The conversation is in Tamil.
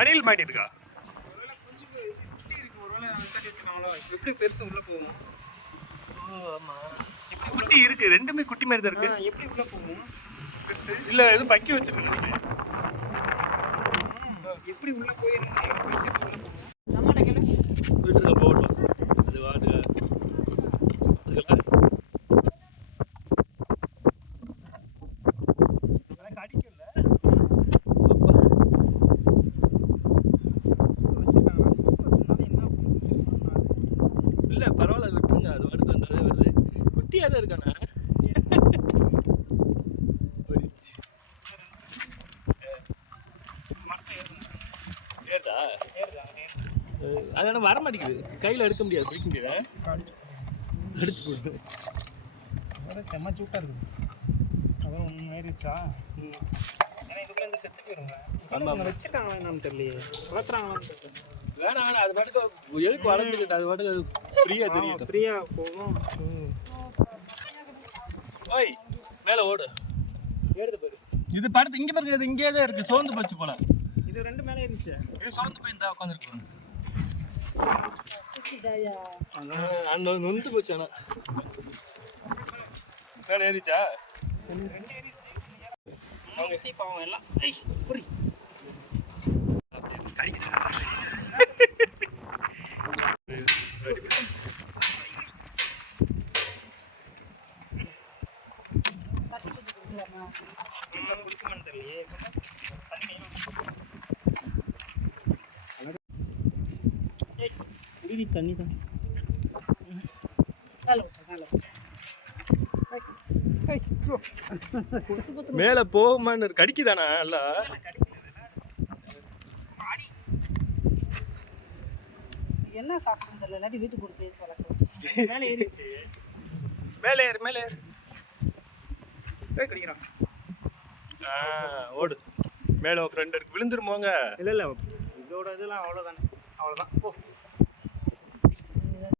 அணில் மாட்டிருக்கா? எப்படி பெருசு உள்ள போகும்? குட்டி இருக்கு, ரெண்டுமே குட்டி மாதிரி தான் இருக்கு. எப்படி உள்ள போகும் பெருசு? இல்ல எதுவும் பக்கி வச்சிருக்காங்க. எப்படி உள்ள போயிருக்கு? வீட்டுல போகட்டும், அது வாடுக இல்ல பரவாயில்ல, விட்டுருங்க. அது வாடுக்கு வந்தாலே வருது. குட்டியா தான் இருக்கானே. ஏறுதா? அதெல்லாம் வர மாட்டேங்குது, கையில் எடுக்க முடியாது, பிடிக்க முடியாது. அடிச்சு போடுது. செம்ம சூட்டா இருக்குது. அதான் ஒன்று ஏறிச்சா? ஏன்னா இதுக்குள்ள இந்த செத்து போயிருங்க. வச்சிருக்காங்களா என்னன்னு தெரியலையே, வளர்த்துறாங்களான்னு தெரியல. வேணாம் வேணாம், அது பாட்டுக்கு எதுக்கு வளர்ந்துக்கிட்டு, அது பாட்டுக்கு ஃப்ரீயா தெரியும். ஃப்ரீயா போகும். ஓய் மேலே ஓடு. ஏறுது பாரு. இது படுத்து இங்கே பாருங்க, இது இங்கே தான் இருக்கு. சோர்ந்து போச்சு போல. இது ரெண்டு மேலே இருந்துச்சு. இது சோர்ந்து போய் இந்த உட்காந்துருக்கு. அந்த நொந்து போச்சு. ஆனால் மேலே ஏறிச்சா? ரெண்டு ஏறிச்சு. பாவம் எல்லாம் புரி தண்ணி தான் மேல போகுமான்னு கடிக்குதானா? இல்ல என்ன சாப்பிட்டு தெரியல, இல்லாட்டி வீட்டுக்கு கொடுத்து வளர்க்கலாம். மேலே ஏறிச்சு. மேலே ஏறு, மேலே ஏறு. கடிக்கிறான். ஓடு. மேலே ஃப்ரெண்ட் இருக்கு, விழுந்துருமோங்க. இல்லை இல்லை, இதோட இதெல்லாம் அவ்வளோதானே, அவ்வளோதான். போ.